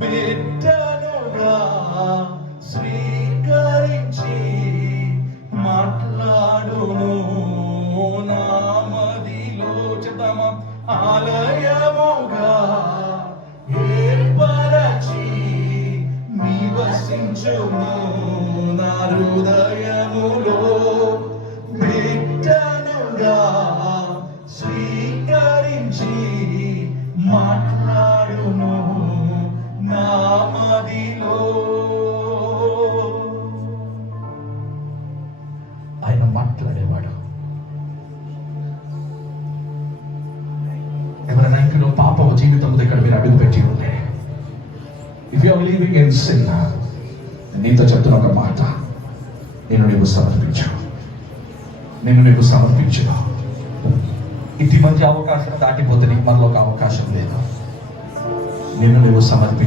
బిడ్డనుగా స్వీకరించి మాట్లాడును. నా మదిలో చెతమ ఆలయముగా ఏర్పరచి నివసించును. నా హృదయములో బిడ్డనుగా స్వీకరించి మాట్లాడును. నా మదిలో ఆయన మాట్లాడేవాడు. ఎవరైనా ఇంకనో పాప జీవితం దగ్గర మీరు అడుగు పెట్టి ఉంటే, if you are living in sin, నీతో చెప్తున్న ఒక మాట, నీవు సమర్పించు. నీవు సమర్పించు. ఇటు మంచి అవకాశం దాటిపోతే నీకు మరొక అవకాశం లేదు. నీవు సమర్పించు.